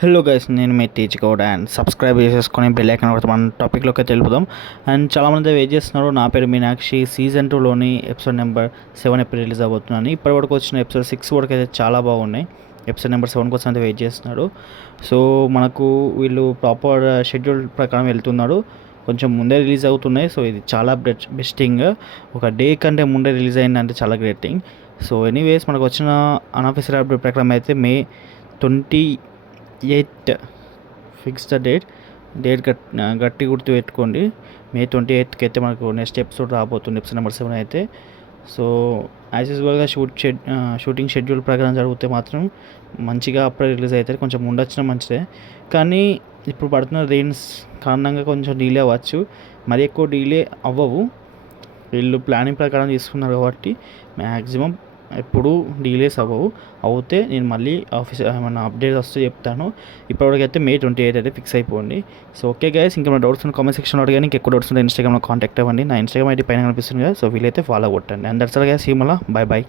Hello guys, నేను మీ teach Goud and subscribe చేసేసుకొని bell icon కొడితే మన టాపిక్లోకి తెలుపుదాం. అండ్ చాలామంది వెయిట్ చేస్తున్నారు. నా పేరు మీనాక్షి. సీజన్ 2లోని ఎపిసోడ్ నెంబర్ 7 ఎప్పుడు రిలీజ్ అవబోతున్నాను. ఇప్పటివరకు వచ్చిన ఎపిసోడ్ 6 వరకు అయితే చాలా బాగున్నాయి. ఎపిసోడ్ నెంబర్ 7 కోసం అయితే వెయిట్ చేస్తున్నారు. సో మనకు వీళ్ళు ప్రాపర్ షెడ్యూల్ ప్రకారం వెళ్తున్నారు. కొంచెం ముందే రిలీజ్ అవుతున్నాయి. సో ఇది చాలా బెస్ట్ థింగ్. ఒక డే కంటే ముందే రిలీజ్ అయిందంటే చాలా గ్రేట్ థింగ్. సో ఎనీవేస్ మనకు వచ్చిన అన్అఫీషియల్ అప్డేట్ ప్రకారం అయితే మే 28 ఫిక్స్ ద డేట్ గట్టి గుర్తు పెట్టుకోండి. మే 28కి అయితే మనకు నెక్స్ట్ ఎపిసోడ్ రాబోతుంది, ఎపిసోడ్ నెంబర్ 7 అయితే. సో యాజ్ యూజువల్గా షూటింగ్ షెడ్యూల్ ప్రకారం జరిగితే మాత్రం మంచిగా అప్పుడే రిలీజ్ అవుతుంది. కొంచెం ఉండొచ్చిన మంచిదే, కానీ ఇప్పుడు పడుతున్న రెయిన్స్ కారణంగా కొంచెం డిలే అవ్వచ్చు. మరి ఎక్కువ డిలే అవ్వవు. వీళ్ళు ప్లానింగ్ ప్రకారం తీసుకున్నారు కాబట్టి మ్యాక్సిమం ఎప్పుడు డీలేస్ అవ్వవు. అవుతే నేను మళ్ళీ ఏమన్నా అప్డేట్స్ వస్తే చెప్తాను. ఇప్పటివరకు అయితే మే 28 అయితే ఫిక్స్ అయిపోండి. సో ఓకే గైస్, ఇంకా డౌట్స్ ఉన్న కామెంట్ సెక్షన్లో అడగండి. ఇంకెక్కువ డౌట్స్ ఉంటే ఇన్స్టాగ్రామ్లో కాంటాక్ట్ అవ్వండి. నా ఇన్స్టాగ్రామ్ ఐడి పైన కనిపిస్తుంది కదా, సో వీలైతే ఫాలో కొట్టండి. And that's all guys, see you మళ్ళీ. Bye by.